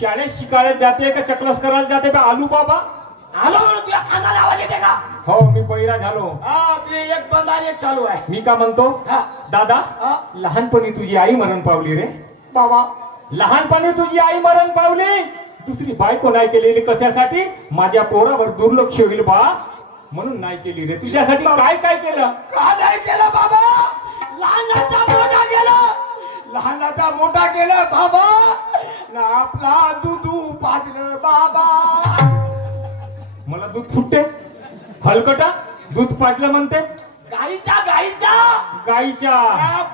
शाळेत शिकायला जाते का चकलस करायला जाते का आलू बाबा? आलो म्हणून तुझ्या कानाला आवाज येते का? हो मी पहिरा झालो. हा तुझे एक बंद आणि एक चालू आहे. मी का म्हणतो हा दादा, हा लहानपणी तुझी आई मरण पावली रे. बाबा लहानपणी तुझी आई मरण पावली. दुसरी बायको नाही केलेली कशासाठी? माझ्या पोरावर दुर्लक्ष होईल बा म्हणून नाही केली रे. तुझ्यासाठी काय काय केलं? का नाही केलं बाबा? लहानाचा मोठा केलं, लहानाचा मोठा केलं बाबा. ना आपला दुधू पाजलं बाबा. मला दूध फुटते हलकटा. दूध पाजलं म्हणते. गाईच्या गाईच्या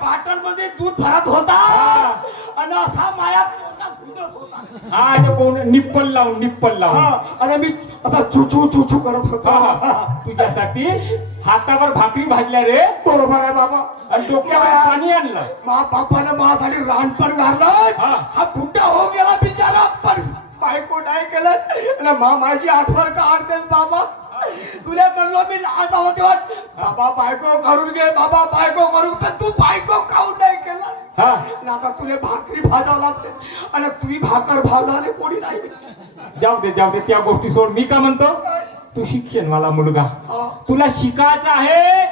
बाटल मध्ये दूध भरत होता हा. आणि असा माया तोंडात घुसत होता. हा आणि कोण निप्पल लावून हा, आणि मी असा चुचू चुचू करत होतो. तुझ्यासाठी हातावर भाकरी भाजल्या रे. बरोबर आहे बाबा. आणि डोक्यावर पाणी आणलं. मा बापानं माझ्यासाठी रानपण घाललं. हा. हा बुड्ढा हो गेला बिचारा, पण बायको नाही केलं. आणि माझी आठवण काढतेस बाबा. तुला म्हणलो मी लहान होते बाबा बायको करून घे, बाबा बायको करून, पण तू बायको खाऊन नाही केलं. हा आता तुला भाकरी भाजावं लागते आणि तुझी भाकर भाजाने कोणी नाही. जाऊ दे त्या गोष्टी सोड. मी का म्हणतो तू शिक्षण वाला मुलगा, हा. तुला शिकायचं आहे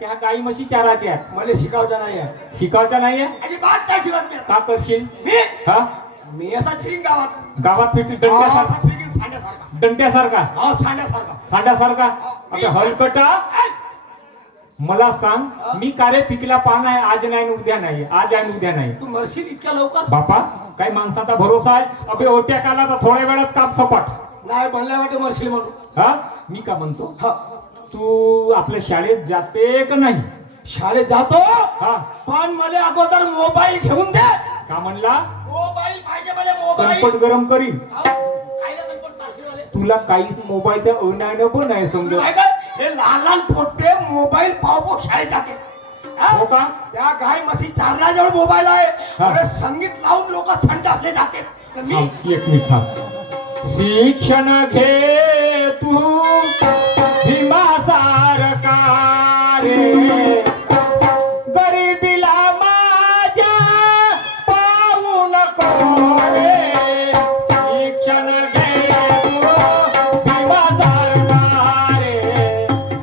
त्या गाई म्हशी चाराच्या आहेत. मला शिकावचा नाही आहे. शिकायचं नाहीये अजिबात नाही शिकत मी. का करशील? मी हा मी असा फिरिंग गावात गावात फिरतील असा दंड्यासारखा. फिरिंग सांड्यासारखा. दंड्यासारखा सांड्यासारखा. सांड्यासारखा आता हलकटा. मला सांग, मी कारे पिकला पान आहे. आज नाही उद्या नाही, आज आहे उद्या नाही. तू मरशील इतक्या लवकर? बापा काही माणसाचा भरोसा आहे. अबे ओट्या काला तर थोड्या वेळात काम सपाट. नाही म्हणल्या वाटे मरशील म्हणून. हा मी का म्हणतो हा. तू आपल्या शाळेत जाते का नाही? शाळेत जातो, हा पण मला अगोदर मोबाईल घेऊन दे. का म्हणला? मोबाईल पाहिजे मला. मोबाईल कणपट गरम करीन काय नाही पण पाचशे वाले. तुला काहीच मोबाईलच्या अवनायनं पण नाही समजत. माहिती आहे? हे लहान लहान पोट्टे मोबाईल पाहू शाळेत जाते. हा? हो का? त्या गाय म्हशी चारण्याजवळ मोबाईल आहे. हा. अरे संगीत लावून लोक संत असले जाते. तर मी थांब, एक मिनिट थांब. शिक्षण घे तू भीमा सारखा रे. गरिबीला माझ्या पाहू नको रे. शिक्षण घे तू भीमा सारखा रे.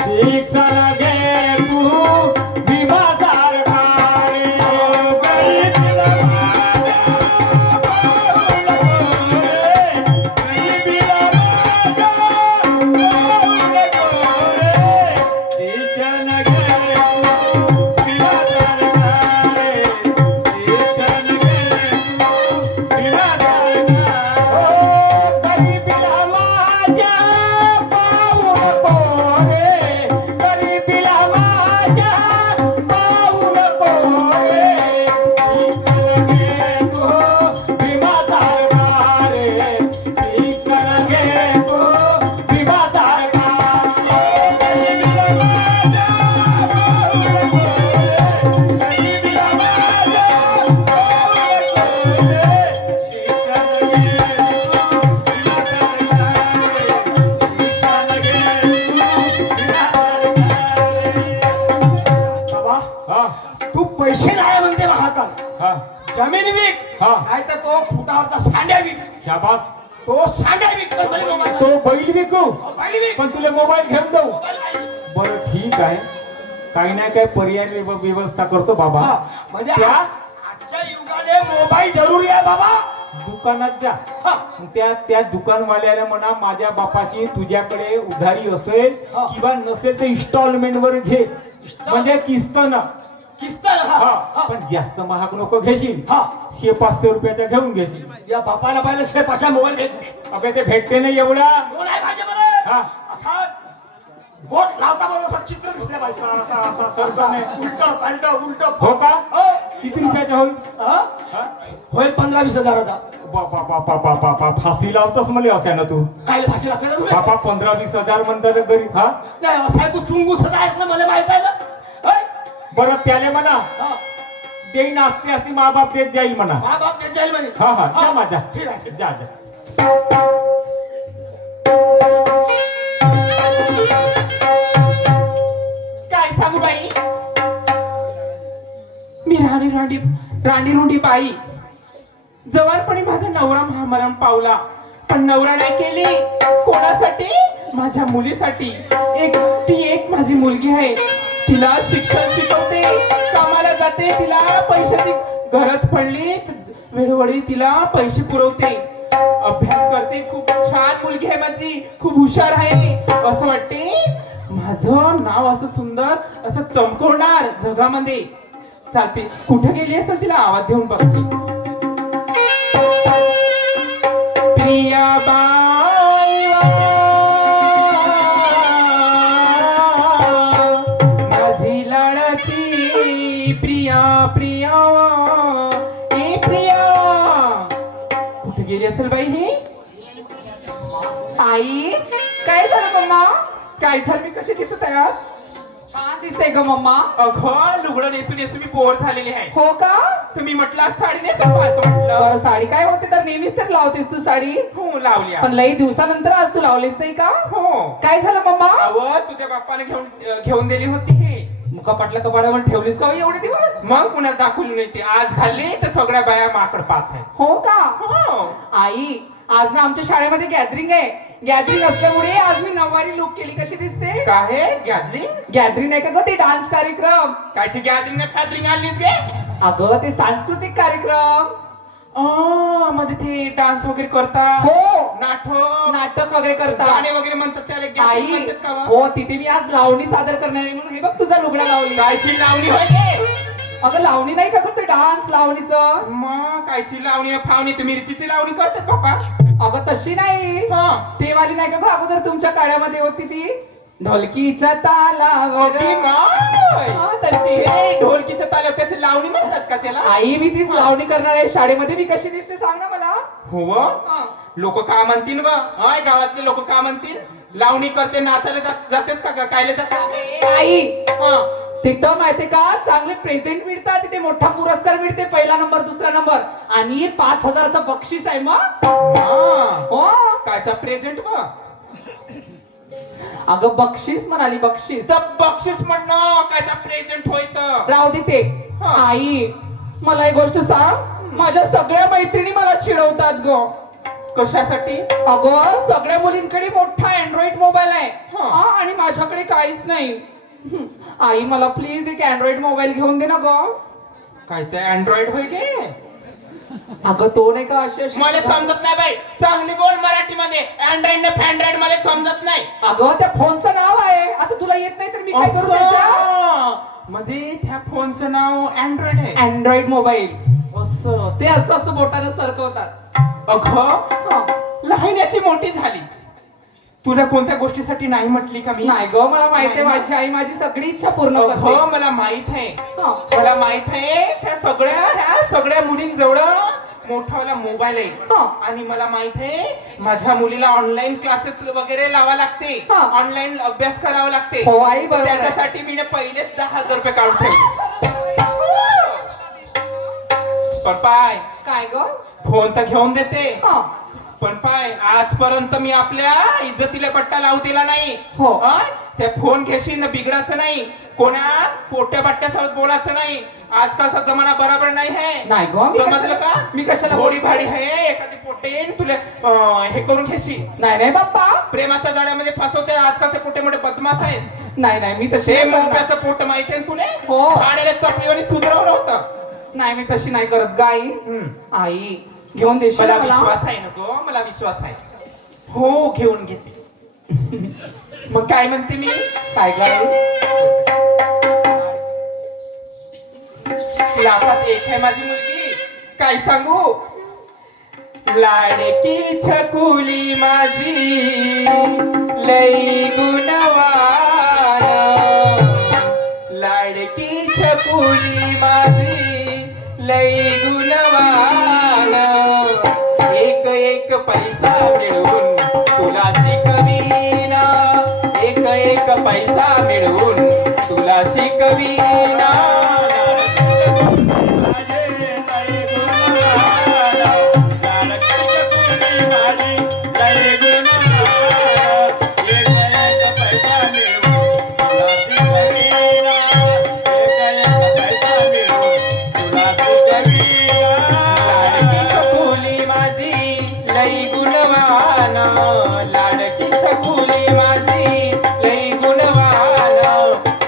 शिक्षण घे तू भीमा सारखा रे. गरिबीला माझ्या पाहू नको रे. गरिबीला माझ्या पाहू नको रे. शिक्षण घे तू भीमा सारखा रे. शिक्षण घे तू भीमा सारखा. हो गरिबीला माझ्या पाहू नको रे. गरिबीला माझ्या पाहू नको रे. शिक्षण घे तू भीमा सारखा रे. शिक्षण घे तू भीमा सारखा. गरिबीला माझ्या पाहू नको रे. गरिबीला माझ्या पाहू नको रे. शिक्षण घे तू भीमा सारखा रे. बाबा हा तू पैसे नाही म्हणते महाकाल. हा जमीन विक, हा. नाही तर तो फुटावरचा सांड्या विक. शाबास. तो सांड्या विक तर मला मोबाईल तो बैल विकू मोबाईल विक. पण तुला मोबाईल घेऊन देऊ. मोबाईल नाही. बरं ठीक आहे. काही ना काही पर्याय व्यवस्था करतो बाबा. हा, म्हणजे त्या आजच्या युगाने मोबाईल जरुरी आहे बाबा. दुकानात जा. हा. त्या दुकानवाल्याला म्हणा माझ्या बापाची तुझ्याकडे उधारी असेल हा. किंवा नसेल तर इन्स्टॉलमेंट वर घे. म्हणजे किस्त ना. किस्त आहे, हा. हा हा. पण जास्त महाग नको घेशील. हा. 500 रुपयाचा घेऊन घेशील. या बापाला पाहिलं शे पाचशा मोबाईल भेटते. अबे ते भेटते नाही एवढा. तो नाही पाहिजे मला. हा. असा बोट लावता बरोबर असं चित्र दिसलं पाहिजे. असं नाही. उलट पालट उलट. हो का? हो. किती रुपयाचा होईल? हा? हा? होईल 15-20 हजाराचा. बापा बापा बापा बापा फाशी लावतोस मला असा ना तू. काय भाषा लागते ना तुला? बापा 15-20 हजार म्हणतात गरीब. हा नाही असं आहे, तू चुंगूसच आहेस ना, मला माहित आहे ना. होय? बरं त्याले म्हणा हा. देईन असते असते मा बाप देत जाईल म्हणा. मा बाप देत जाईल म्हणे. हा हा जा माझा. ठीक आहे, ठीक आहे. जा जा. काय सांगू बाई, मी राणी रुंडी बाई जवळपणी माझा नवरा महामरण पावला, पण नवरा नाही केली. कोणासाठी? माझ्या मुलीसाठी. एक माझी मुलगी आहे, तिला शिक्षण शिकवते, कामाला जाते, तिला पैशाची गरज पडली वेळोवेळी तिला पैसे पुरवते, अभ्यास करते. खूप छान मुलगी आहे माझी, खूप हुशार आहे. असं वाटते माझं नाव असं सुंदर असं चमकवणार जगामध्ये. चालते, कुठे गेली असेल तिला आवाज देऊन बघते. प्रियाबाई माझी लाडाची प्रिया प्रिया ए प्रिया, कुठे गेली असेल बाई ही? आई काय झालं मम्मा? काय झालं? मी कशी दिसत आहे आज? छान दिसते ग मम्मा. अगं लुगडं नेसून नेसून मी बोर झालेली आहे. हो का? तुम्ही म्हटलं आज साडी नेसून पाहतो म्हटलं. बरं, साडी काय होते तर नेहमीच तर लावतेस तू साडी. हो लावली पण लई दिवसानंतर आज तू लावलीस नाही का? हो. काय झालं मम्मा? अव तुझ्या बाप्पाने घेऊन दिली होती हे. मुखापाटल्या कपाडावर ठेवलीस का हो एवढे दिवस? मग पुन्हा दाखवली नाही ती. आज घालली तर सगळ्या बाया माकड पाहत आहेत. हो का? हो. आई आज ना आमच्या शाळेमध्ये गॅदरिंग आहे. गॅदरिंग असल्यामुळे आज मी नऊवारी लुक केली. कशी दिसते? काय आहे गॅदरिंग? गॅदरिंग नाही का ग, ते डान्स कार्यक्रम. कायची गॅदरिंग नाही फॅदरिंग आणलीस गे? अगं ते सांस्कृतिक कार्यक्रम. म्हणजे ते डान्स वगैरे करता? हो, नाटक नाटक वगैरे करतात. गाणे वगैरे म्हणतात त्याला gathering आई म्हणतात का वा? हो, तिथे मी आज लावणी सादर करणार आहे म्हणून हे बघ तुझा लुगडा लावली. कायची लावणी होय गे? अगं लावणी नाही का ग, ते डान्स लावणीचं. मग कायची लावणी फावणी तर मिरचीची लावणी करतात बापा. अगं तशी नाही, हा. ते वाली नाही का ग, अगोदर तुमच्या काळामध्ये होती ती ढोलकीच्या तालावर. अगदी माय. हा, तशी. हे ढोलकीच्या तालावर त्याची लावणी म्हणतात का त्याला? आई मी तीच लावणी करणार आहे शाळेमध्ये. मी कशी दिसते सांग ना मला. हो हा. लोक का म्हणतील बा? गावातले लोक का म्हणतील? लावणी करते नाचायला जातेस का कायले जातात? आई हा. तिथं माहितीये का चांगले प्रेझेंट मिळतात, तिथे मोठा पुरस्कार मिळते, पहिला नंबर दुसरा नंबर आणि 5,000चं बक्षीस आहे. मग हा. हो, कायचा प्रेझेंट बा? अगं बक्षीस म्हणाली, बक्षीस. तर बक्षीस म्हणणं कायचा प्रेझेंट होय तर? राहू दे ते. हा. आई मला एक गोष्ट सांग, माझ्या सगळ्या मैत्रिणी मला चिडवतात ग. कशासाठी? अगं सगळ्या मुलींकडे मोठा अँड्रॉइड मोबाईल आहे हा. हा, आणि माझ्याकडे काहीच नाही. आई मला प्लीज एक अँड्रॉइड मोबाईल घेऊन दे ना ग. कायचा अँड्रॉइड होय गे? अगं तो नाही का अशी अशी. मला समजत नाही बाई, चांगली बोल मराठीमध्ये. अँड्रॉइड न फॅन्ड्रॉइड मला समजत नाही. अगं त्या फोनचं नाव आहे, आता तुला येत नाही तर मी काय करू त्याच्या. असं. म्हणजे त्या फोनचं नाव अँड्रॉइड आहे? अँड्रॉइड मोबाईल असं. ते असं असं बोटानं सरकवतात. अगं हा. लहानाची मोठी झाली, तुला कोणत्या गोष्टीसाठी नाही म्हटली का मी? नाही ग, मला माहितीये माझी आई माझी सगळी इच्छा पूर्ण करते. अगं मला माहित आहे, हा. मला माहित आहे ह्या सगळ्या मुलींजवळ मोठावाला मोबाईल आहे. हा. आणि मला माहित आहे माझ्या मुलीला ऑनलाईन क्लासेस वगैरे लावा लागते, हा. ऑनलाईन अभ्यास करावा लागते. हो आई बरोबर आहे. त्याच्यासाठी मी पहिलेच 10,000 रुपये काढून ठेवले. पण पाय काय ग? फोन तर घेऊन देते, हा. पण पाय आजपर्यंत मी आपल्या इज्जतीला पट्टा लावू दिला नाही. हो. त्या फोन घेशील ना बिघडायचं नाही, कोणा पोट्या बाट्यासोबत बोलायचं नाही. आजकालचा जमाना बरोबर नाही आहे. नाही ग, मी समजलं कशाला- का? मी कशाला थोडी बोलते? भाडी आहे, एखादी पोटे येईन तुला हे करून घेशील. नाही नाही बाप्पा, प्रेमाच्या जाळ्यामध्ये फसवते. आजकालचे पोटे मोठे बदमाश आहेत. नाही नाही मी तशी हे नाही करणार. मोठ्याचं पोट माहिती आहे तुला? हो. भाड्याला चपलीवानी सुधरवलं होतं. नाही मी तशी नाही करत ग आई. आई घेऊन देशील मला ना मला? विश्वास आहे नको, मला विश्वास आहे. हो घेऊन घेते. मग काय म्हणते मी? काय ग आई? लाखात एक आहे माझी मुलगी, काय सांगू. लाडकी छकुली माझी लई गुणवान, लाडकी छकुली माझी लई गुणवान. एक एक पैसा मिळवून तुला शिकवीना, एक एक पैसा मिळवून तुला शिकवीना. लाडकी छकुली फुले माझी लई गुणवान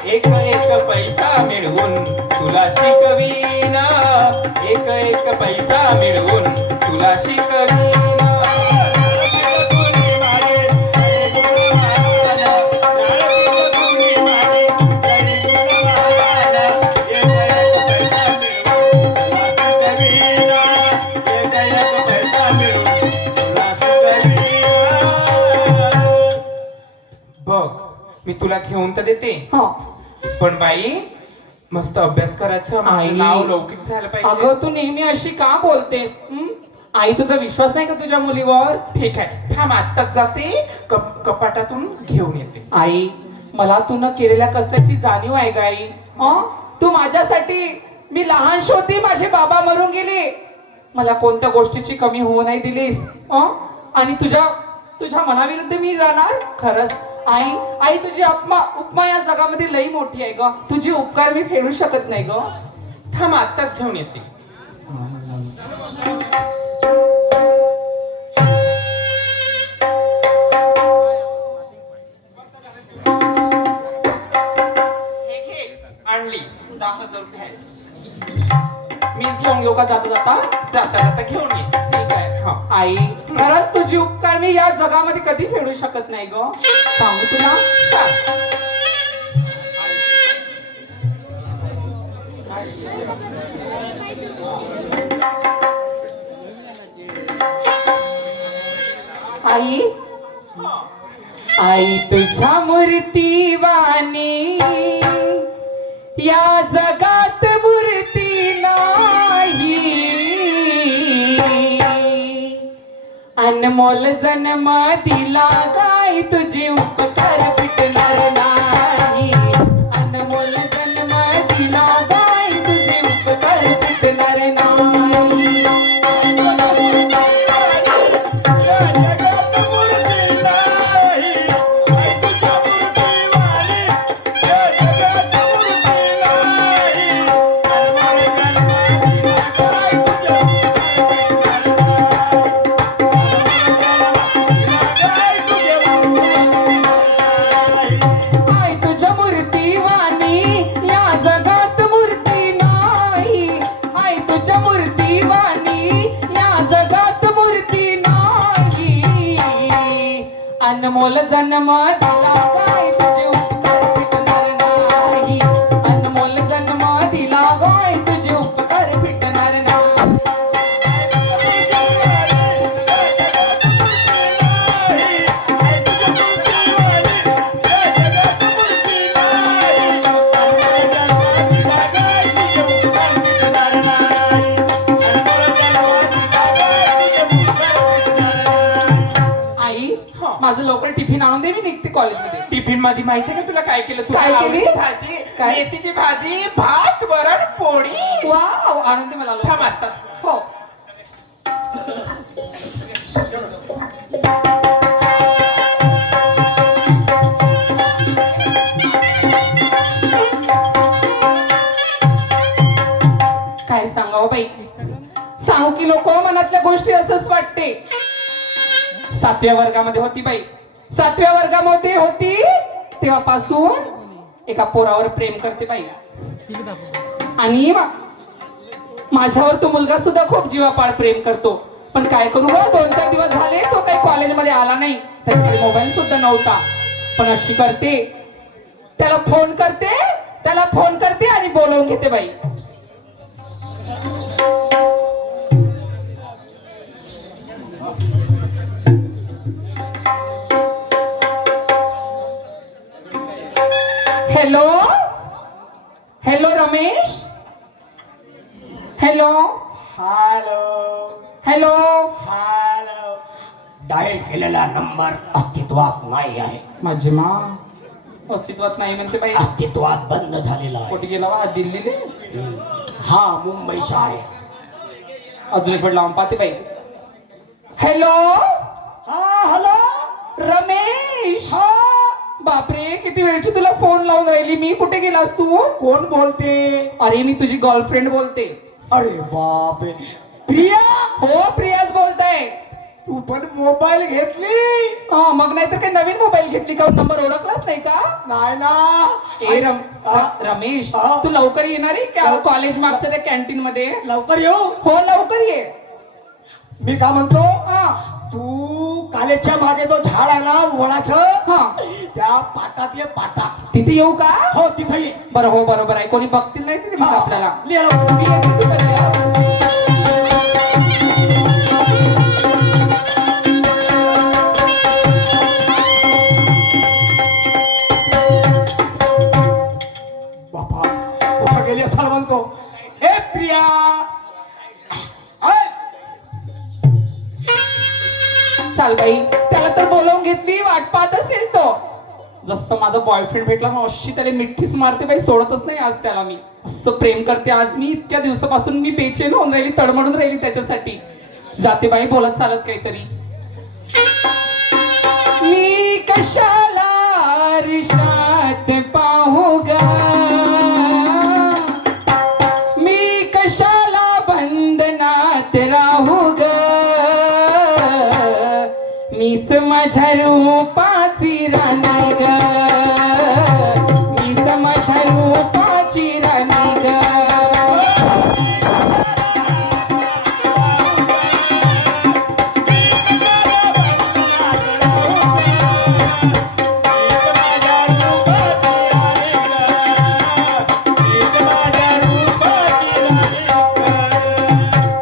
एक एक पैसा मिळवून तुला शिकवीन एक एक पैसा मिळवून तुला शिकवीन बघ मी तुला घेऊन तर देते हा. पण बाई मस्त अभ्यास करायचं माझं आई. नाव लौकिक झालं पाहिजे अगं तू नेहमी अशी का बोलतेस हं? आई तुझा विश्वास नाही का तुझ्या मुलीवर? ठीक आहे थांब आत्ताच जाते कपाटातून घेऊन येते आई मला तू न केलेल्या कष्टाची जाणीव आहे ग आई. हं? तू माझ्यासाठी मी लहानशी होती माझे बाबा मरून गेले मला कोणत्या गोष्टीची कमी होऊ नाही दिलीस हं? आणि तुझ्या मनाविरुद्ध मी जाणार खरंच आई आई तुझी उपमा या जगामध्ये लई मोठी आहे ग तुझे उपकार मी फेडू शकत नाही ग. थांब आत्ताच घेऊन येते हे घे, आणली 10,000 रुपये आहेत. मीच घेऊन घेऊ का जाता जाता? जाता जाता घेऊन ये ठीक आहे हा आई खरंच तुझी उपकार मी या जगामध्ये कधी फेडू शकत नाही ग सांगू तुला सांग. आई आई तुझ्या मूर्तीवाणी या जगात मूर्ती नाही अनमोल जन्म दिला गाय तुझे उपकार पिटणार नाही अनमोल जन्म दिला गाय तुझे उपकार पिटणार नाही. आई तुझ्या मूर्तीवाणी या जगात मूर्ती नाही आई तुझ्या मूर्तीवाणी या जगात मूर्ती नाही अनमोल जन्म दिला गाय तुझे उपकार फिटणार नाही अनमोल जन्म दिला गाय तुझे उपकार फिटणार नाही. आई हा. माझं लवकर टिफिन आणून दे मी निघते कॉलेजमध्ये. टिफिन मध्ये माहितीये का तुला काय केलं तुला काय केली? आवडीची भाजी काय? मेथीची भाजी भात वरण पोळी वाव आणून दे मला थांब लवकर. आता हो काय सांगावं बाई सांगू की नको मनातल्या गोष्टी असंच वाटते. 7व्या वर्गामध्ये होती बाई 7व्या वर्गामध्ये होती तेव्हापासून एका पोरावर प्रेम करते बाई आणि माझ्यावर तो मुलगा सुद्धा खूप जीवापाड प्रेम करतो पण काय करू ग 2-4 दिवस झाले तो काही कॉलेजमध्ये आला नाही त्याच्याकडे मोबाईल सुद्धा नव्हता पण अशी करते त्याला फोन करते आणि बोलवून घेते बाई. Hello hello Ramesh hello hello hello hello dial केलेला नंबर अस्तित्वात नाही आहे माझी माँ अस्तित्वात नाही म्हणते बाई अस्तित्वात बंद झालेला आहे कुठे गेला वा दिल्लीले हा मुंबईचा आहे अजून एक वेळ लावून पाहते बाई. हॅलो हा हॅलो रमेश हा बापरे किती वेळची तुला फोन लावून राहिली मी कुठे गेलास तू? कोण बोलते अरे मी तुझी गर्लफ्रेंड बोलते. अरे बापरे प्रिया हो प्रियाच बोलताय. तू पण मोबाईल घेतली मग मग नाहीतर काही नवीन मोबाईल घेतली का नंबर ओळखलाच नाही का? नाही ना. ए हा? रमेश हा? तू लवकर येणार आहे का कॉलेज मागच्या त्या कॅन्टीन मध्ये? लवकर येऊ. हो लवकर ये. मी काय म्हणतो, हा तू कॉलेजच्या मागे तो झाड आहे ना वडाचं, हा त्या पाटात ये, पाटा. तिथे येऊ का? हो तिथे ये. बरं हो बरोबर आहे कोणी बघतील नाही तिथे मग हा, आपल्याला. ये लवकर. मी येते तिकडे. बापा कुठं गेली असाल म्हणतो. ए प्रिया, ऐ, चाल बाई त्याला तर बोलावून घेतली वाट पाहत असेल तो. जसं माझा बॉयफ्रेंड भेटला ना अशी त्याला मिठ्ठीच मारते बाई सोडतच नाही आज त्याला. मी असं प्रेम करते आज मी इतक्या दिवसापासून मी बेचैन होऊन राहिली तडमडून राहिली त्याच्यासाठी. जाते बाई बोलत चालत काहीतरी. मी कशाला रिशात पाहू ग, मी कशाला बंधनात राहू ग, मीच माझ्या रूपाची राणी ग, मीच माझ्या रूपाची राणी ग.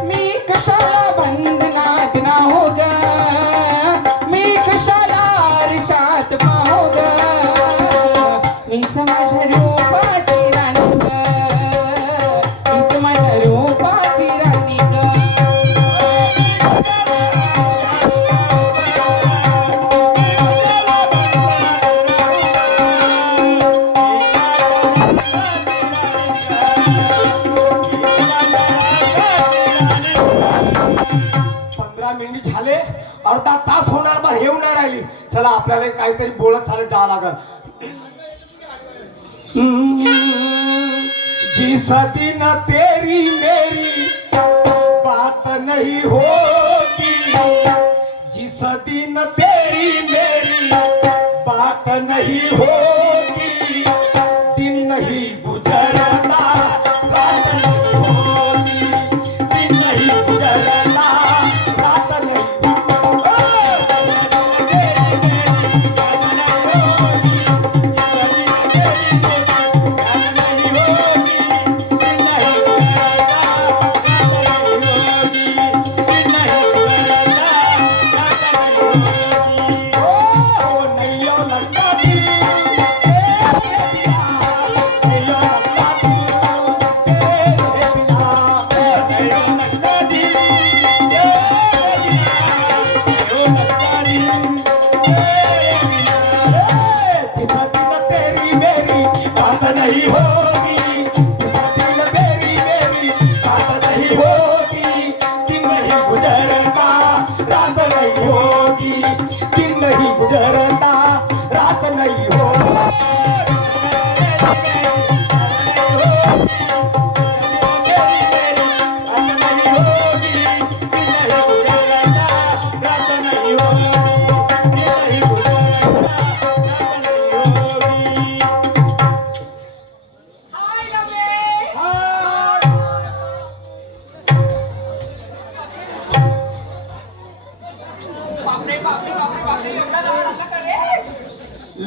मी कशाला बंधनात राहू ग, मी कशाला रिशात पाहू ग, मीच माझ्या रूपाची राणी ग, मीच माझ्या रूपाची राणी ग. पंधरा मिनिट झाले, अर्धा तास होणार पण हे होणार राहिली. चला आपल्याला काहीतरी बोलत चालत जावं लागल. जिस दिन तेरी मेरी बात नहीं होती, जिस दिन तेरी मेरी बात नहीं होती, दिन नहीं गुजरता रात नहीं होती, दिन नहीं गुजरता रात नहीं नहीं होती, जिस दिन तेरी मेरी बात नहीं होती, दिन नहीं गुजरता रात नहीं होती, दिन नहीं गुजरता रात नहीं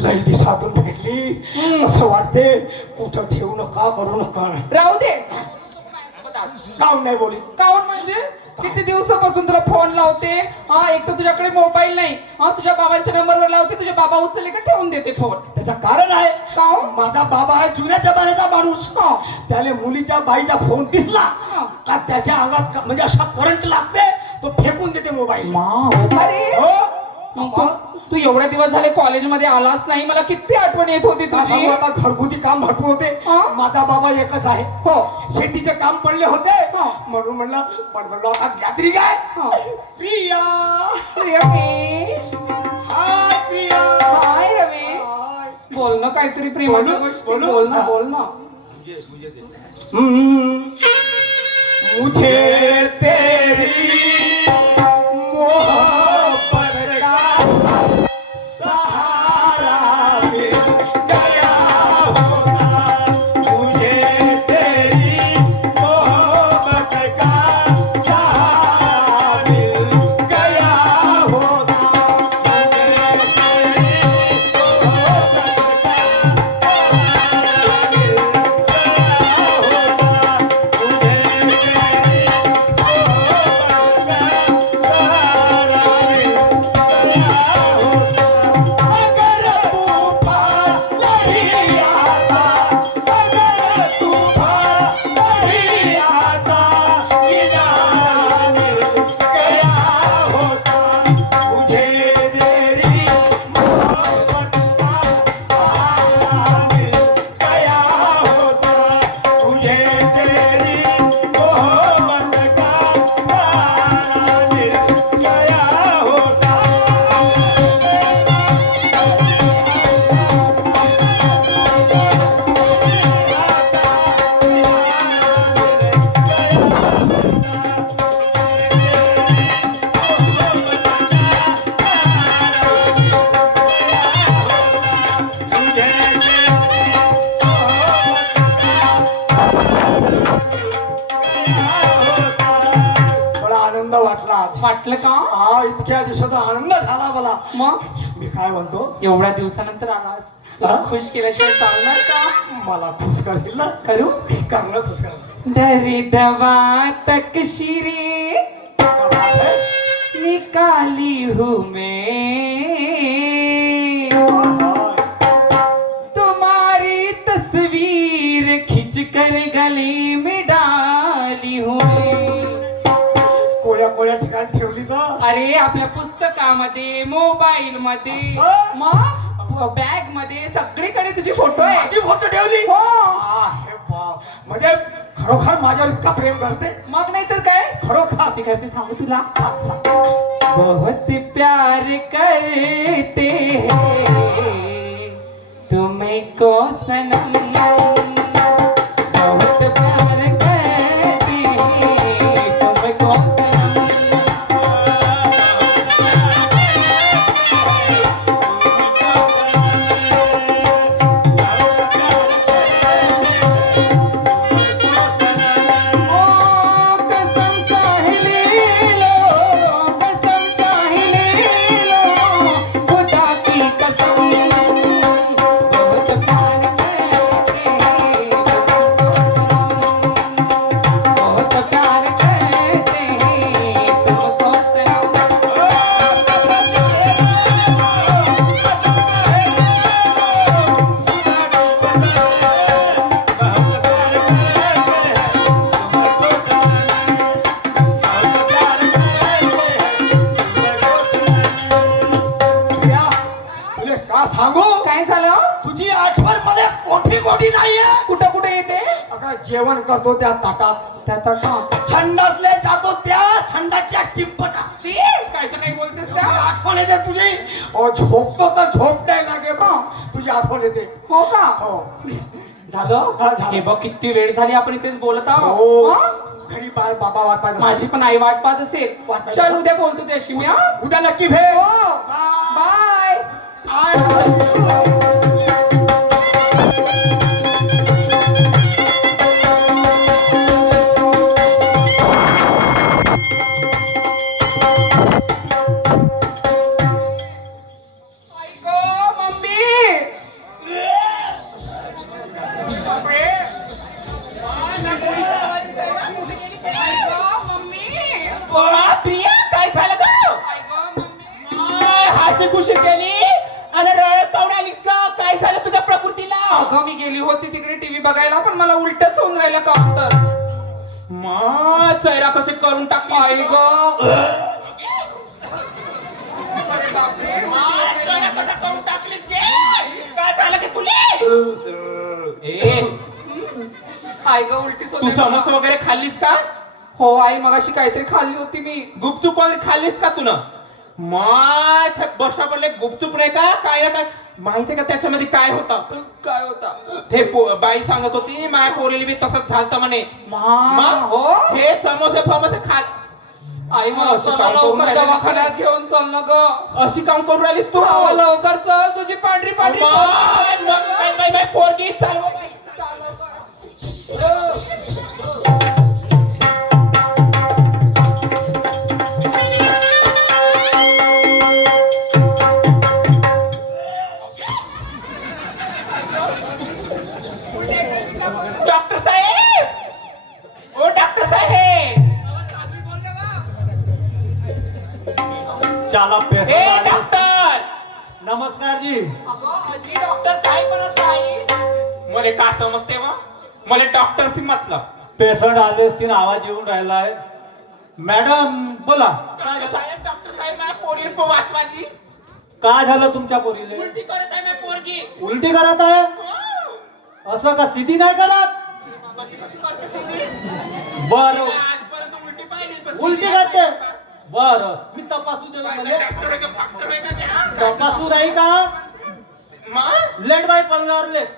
लई दिवसातून भेटली असं वाटते. कुठं ठेवू नका, करू नका. राहू दे. काऊन नाही बोली? काऊन म्हणजे किती दिवसापासून तुला फोन लावते हा, एक तर तुझ्याकडे मोबाईल नाही हा, तुझ्या बाबांच्या नंबरवर लावते, तुझे बाबा उचलले का ठेवून देते फोन. त्याचं कारण आहे, काऊन? माझा बाबा आहे जुन्या जमान्याचा माणूस. हा. त्याला मुलीच्या बाईचा फोन दिसला हा. का त्याच्या अंगात म्हणजे असा करंट लागते, तो फेकून देते मोबाईल. मा, हो का रे? हो मग तू एवढ्या दिवस झाले कॉलेज मध्ये आलाच नाही, मला किती आठवण येत होती काय सांगू, तुझी. आता घरगुती काम भरपूर होते. हा? माझा बाबा एकच आहे. हो शेतीचे काम पडले होते हा. म्हणून म्हणलं आता गॅदरिंग आहे. हा. प्रिया, रमेश. हाय प्रिया. हाय रमेश. हाय. बोल ना काहीतरी प्रेमाच्या बोलू? गोष्टी. बोलू? बोल ना हा. बोल ना. मुझे तेरी मोहब्बत का वाटलं का हा इतक्या दिवसाचा आनंद झाला मला. मग मी काय म्हणतो, एवढ्या दिवसानंतर आलास तुला हा? खुश केल्याशिवाय चालणार का? मला खुश करशील ना? करू करणं खुश कर. डरे दवा तक शिरे क्या बात है? निकाली हूँ मैं तुम्हारी तस्वीर खिंच कर गले में डाली हूँ मैं. कोळ्या कोळ्या ठिकाणी ठेवली तर अरे आपल्या पुस्तकामध्ये मोबाईल मध्ये असं? मग बॅग मध्ये सगळीकडे तुझे फोटो आहे. माझी फोटो ठेवली. हो. हे बाप, म्हणजे खरोखर माझ्यावर इतका प्रेम करते. मग नाही तर काय खरोखर ते करते सांगू तुला. सांग, सांग. बहुत प्यार करते हैं तुमको सनम बहुत प्यार करते हैं तुमको सनम. ओ कसम चाहे ले लो, कसम चाहे ले लो, खुदा की कसम बहुत प्यार करते हैं बहुत प्यार करते हैं तुमको प्रिया, तुले का सांगू, काय झालं? तुझी आठवण मला कोठी कोठी नाहीये. कुठं कुठे येते? अगं जेवण करतो त्या ताटात, त्यात आता संडासले जातो त्या संडासच्या चिंपटात ची कायचं काही बोलतेस तुझी का? आठवण येते तुझी. झोपतो तर झोप नाही लागे बा, तुझी आठवण येते. हो का? हो हा, झालं झालं. हे बघ किती वेळ झाली आपण इथेच बोलत हो. आहोत. हं? घरी बाबा वाट पाहत असतात. माझी पण आई वाट पाहत असेल. वाट पाहत चल असेल. उद्या बोलतो त्याशी मी. हं? उद्या नक्की भेट. हो. बाय. I love you. आई गं, मम्मी. आई गं, मम्मी. प्रिया काय झालं ग? आई गं, मम्मी. हास्य खुशी केली आणि रडत काऊन आलीस का? काय झालं तुझ्या प्रकृतीला? अगं मी गेली होती तिकडे टीव्ही बघायला पण मला उलटच होऊन राहिलं का तर. चेहरा कसे करून टाकली आई गं. चेहरा कसा करून टाकलीस गे? काय झालं की तुले? ए आई गं उलटीच तू होते. समोसा वगैरे खाल्लीस का? हो आई मगाशी काहीतरी खाल्ली होती मी. गुपचूप वगैरे खाल्लीस का तुला? बसला गुपचूप नाही का? काय ना काय माहितीये का त्याच्यामध्ये काय होतं? काय होता? ते बाई सांगत होती माझ्या पोरीला बी तसंच झालतं म्हणे. मग हो हे समोसे फमोसे खात आई मला असं चल काम करून लवकर राहिली दवाखान्यात घेऊन चल ना ग. अशी काम करून राहिलीस तू? हो, लवकर चल तुझी पांढरी पांढरी पोरगी चालव बाई. चाल लवकर. डॉक्टर साहेब, ओ डॉक्टर साहेब, चला ए पेशंट. डॉक्टर. नमस्कार जी. अगं, आजी डॉक्टर साहेब म्हणत नाही. मला का समजते वा? मला डॉक्टरशी मतलब. पेशंट आले असतील, आवाज येऊन राहिलाय. मॅडम बोला. डॉक्टर साहेब माझ्या पोरीला वाचवाची. काय झालं तुमच्या पोरीले? उलटी करत आहे माझी पोरगी. उलटी करत आहे? असं का सिधी नाही करत? कशी कशी करते सिद्धी? बर आजपर्यंत उलटी पाहिली पण उलटी सिद्धी करते. नाही. बर मी तपासू दे काय म्हणजे. डॉक्टर आहे का फाक्टर आहे का ते, हा? तपासू नाही का? मा? लेट बाय पलंगावर लेट.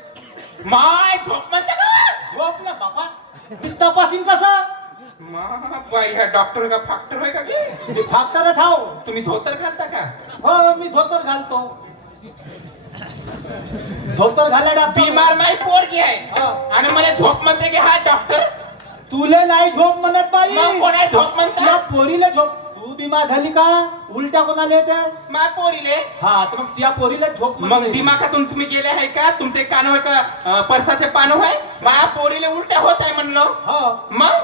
माय झोप म्हणते का? झोप ना बाबा. मी तपासीन कसं? मा बाई ह्या डॉक्टर का फाक्टर आहे का बे? मी फाकतरच हाव. तुम्ही धोतर घालता का? हो मी धोतर घालतो. धोतर घाला डॉक्टर. बिमार माई पोरगी आहे हा. आणि मला झोप म्हणते की हा डॉक्टर. तुले नाही झोप म्हणत बाई. मग कोणा झोप म्हणता? या पोरीला झोप. तू बिमा झाली का उलट्या कोणाला येते माझ्या पोरीले हा तर मग त्या पोरीला झोप मग म्हणते. दिमाखातून तुम्ही गेले आहे का तुमचे कान होय का परसाचे पान होय माझ्या पोरीले उलट्या होत आहे म्हणलो हो मग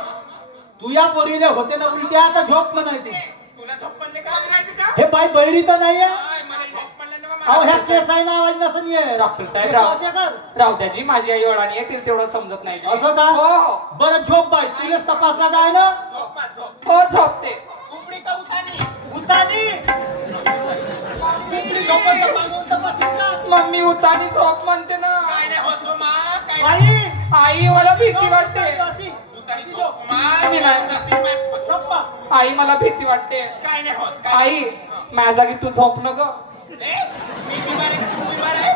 तू या पोरीला होते ना उलट्या आता झोप म्हणायचे तुला झोप म्हणले का करायचं का हे बाई बैरी तर नाहीये काय मला झोप म्हणलं ना अहो मग. ह्या केसाई ना आवाज नसन ये डॉक्टर साहेब केस राव असे कर. राहू द्याजी माझी आई वडिलांनी येतील तेवढं समजत नाही असं का हो हो बरं झोप बाई तिलाच तपासला जाय ना झोप मा, झोप हो झोपते उघडी का उठानी उतानी कुठली झोपत तर मागून तपासील का? मम्मी उतानी झोप म्हणते ना काय नाही होत हो, मा काय बाई आई मला भीती वाटते तपासी. उतारी झोप मा मी नाही. उतारी मा. झोप बा. आई मला भीती वाटते काय नाही होत काय आई माझ्या जागी तू झोप न ग ए, मी बिमार आहे, तू बिमार आहे.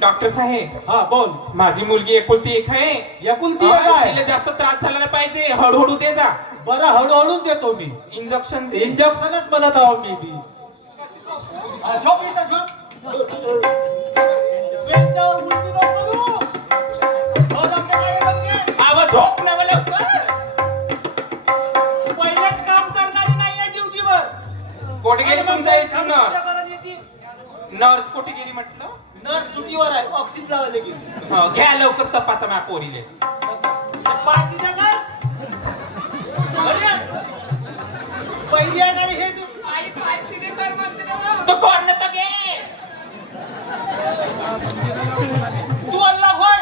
डॉक्टर साहेब हा बोल माझी मुलगी एकुलती एक आहे एकुलती तिला एक आहे जास्त त्रास झाला नाही पाहिजे हळूहळू दे जा बरं हळूहळूच देतो मी इंजेक्शन इंजेक्शनच बनत आहो मी बी हा, झोप इथं, झोप. बेंचावर उलटी नको करू. हो, डॉक्टर काय म्हणते? आवाज झोप ना मला लवकर. पहिलेच काम करणारी नाहीये ड्युटीवर कोठे गेली तुमचा एक तुमच्या नर्स घरात येते. नर्स कोठे गेली म्हटलं नर्स सुटीवर आहे ऑक्सिजन लावायला गेली हो, घ्या लवकर तपासा माझ्या पोरीले पाचशे जगा पहिली आहे का रे हे तू आई पाय सिधे कर म्हणते ना तो कोण तर घे तू अल्ला होय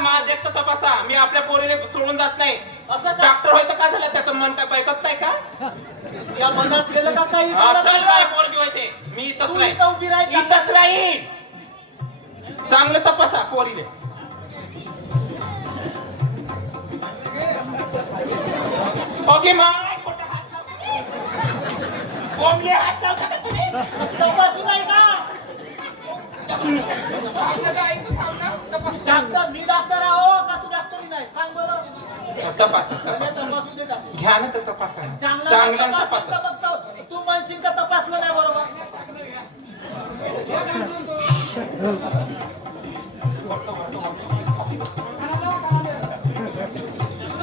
मा देखतो तपासा मी आपल्या पोरीले सोडून जात नाही असं का डॉक्टर होय तर काय झालं त्याचं मन काय बैकत नाही का या मनात गेलं का काही हा, झालं चल का? बाय, पोरगी व्हायचे मी इथंच तू राहीन इथं उभी राह इथंच राहीन चांगलं तपासा पोरीले ओके माय खोटं हात लावता. कोंबडी हात लावता का तुम्ही तपासू नाही का डॉक्टर मी डॉक्टर आहो का तू डॉक्टरी नाही सांग बरं तपासा मला तपासा. तपासू दे का घ्या ना तर तपासा चांगलं चांगलं तपासून तपासा तर बघतो. तू म्हणशील का तपासलं नाही बरोबर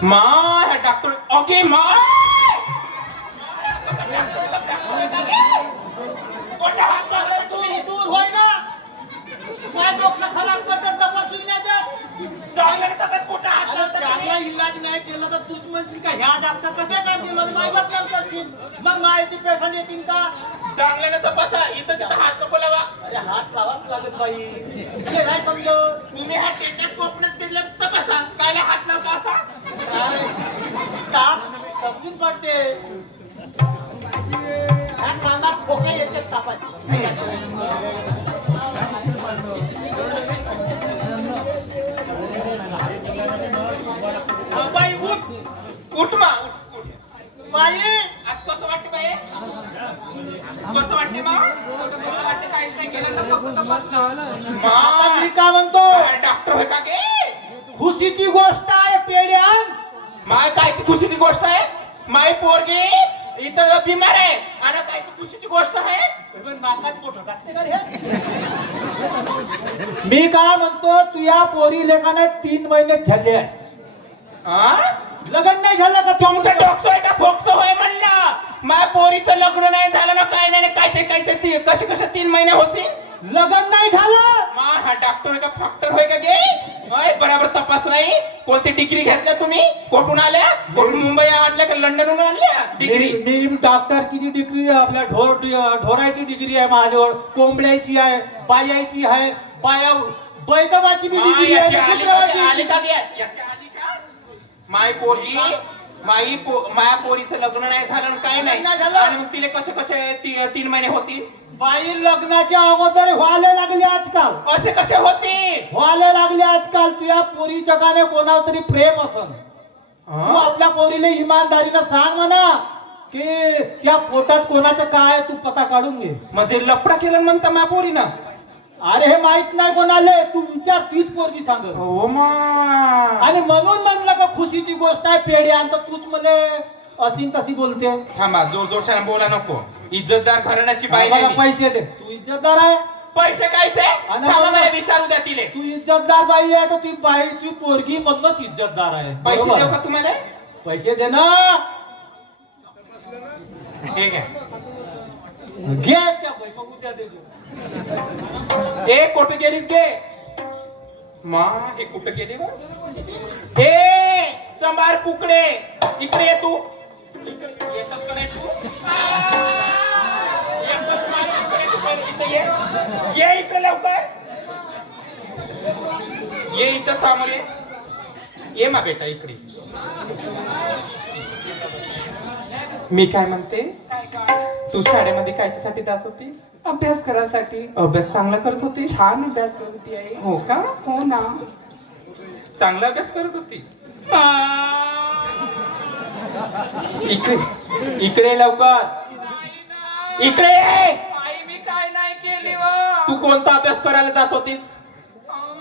माय डॉक्टर ओके माय तू दूर होय ना काय डोकं खराब करतात तपासून नाही देत. अरे चांगला इलाज नाही केला तर तूच म्हणशील का ह्या डॉक्टर कसं काय दिलं माय बाप करशील मग माहिती पेशंट येतील का चांगल्यानं तपासा इथं तिथं हात नको लावा अरे हात लावाच लागत बाई हे नाही समजत तुम्ही हा टेटस्कोपनच दिलं तपासा कायला हात लावता असा काय ताप समजून पडते ह्या कानात ठोके येते तापाची हा, बाई उठ उठ मा उठ उठ बाई आज कसं वाटते बाई कसं वाटते मा मला वाटते काहीच नाही केलं तर फक्त तपासणं. आता मी मा का म्हणतो डॉक्टर होय का गे खुशीची गोष्ट आहे पेड्यान माय कायची खुशीची गोष्ट आहे माय पोरगी इथं बिमार आहे आणि कायची खुशीची गोष्ट आहे नाकात पोट टाकते का रे? मी काय म्हणतो तू या पोरी लेखाने 3 महिने झाले आहे हा? लग्न नाही झालं का तुमचं डोकसो आहे का फोक्सो होय म्हणलं माझ्या पोरीचं लग्न नाही झालं ना काय नाही कायचे कायचे कसे कसे 3 महिने होतील लग्न नाही झालं मा हा डॉक्टर होय का फॉक्टर होय का गे होय बराबर तपास नाही कोणती डिग्री घेतल्या तुम्ही कुठून आल्या कुठून मुंबई आणल्या का लंडनहून आणल्या डिग्री मी डॉक्टर किती डिग्री आपल्या ढोरायची डिग्री आहे माझ्यावर कोंबड्याची आहे बायाची आहे बाया बैकबाची बी डिग्री आहे आली का गे याची आली का माय पोरगी माया पोरीचं लग्न नाही झालं आणि काय नाही नाही झालं. आणि मग तिला कसे कसे 3 महिने होतील बाई लग्नाच्या अगोदर व्हायला लागली आजकाल असे कसे होतील व्हायला लागले आजकाल तुझ्या पोरी जगाने कोणावर तरी प्रेम असन तू आपल्या पोरीला इमानदारीनं सांग म्हणा की त्या पोटात कोणाचं काय तू पता काढून घे म्हणजे लफडा केलं म्हणता माझ्या पोरीनं अरे हे माहित नाही कोणाले तू विचार तीच पोरगी सांग हो मा आणि म्हणून म्हणलं का खुशीची गोष्ट आहे पेढी आणि तूच म्हणे असीन तशी बोलते थांबा जोर जोरशाने बोला नको इज्जतदार घराण्याची बाई मला नाही मी. पैसे दे तू इज्जतदार आहे पैसे कायचे आणि थांबा मला- मला विचारू द्या तिले तू इज्जतदार बाई आहे तर ती बाई तुझी पोरगी मधनच इज्जतदार आहे पैसे बरोबर? देऊ का तुम्हाला पैसे दे ना हे घ्या. घे त्या बाई, बघू द्या ते. ए कुठे गेलीस गे मा हे कुठे गेली बा ए चंबार कुकडे इकडे ये तू इकडे येतच का नाही तू येतच नाही इकडे तू पण इथे ये इकडे लवकर ये इथं सामोरे ये मा बेटा इकडे मी काय म्हणते तू शाळेमध्ये कायच्यासाठी जात होतीस अभ्यास करायसाठी. अभ्यास चांगला करत होती छान अभ्यास करत होती आई. हो का हो ना. चांगला अभ्यास करत होती इकडे इकडे लवकर इकडे ये. आई मी काय नाही केली तू कोणता अभ्यास करायला जात होतीस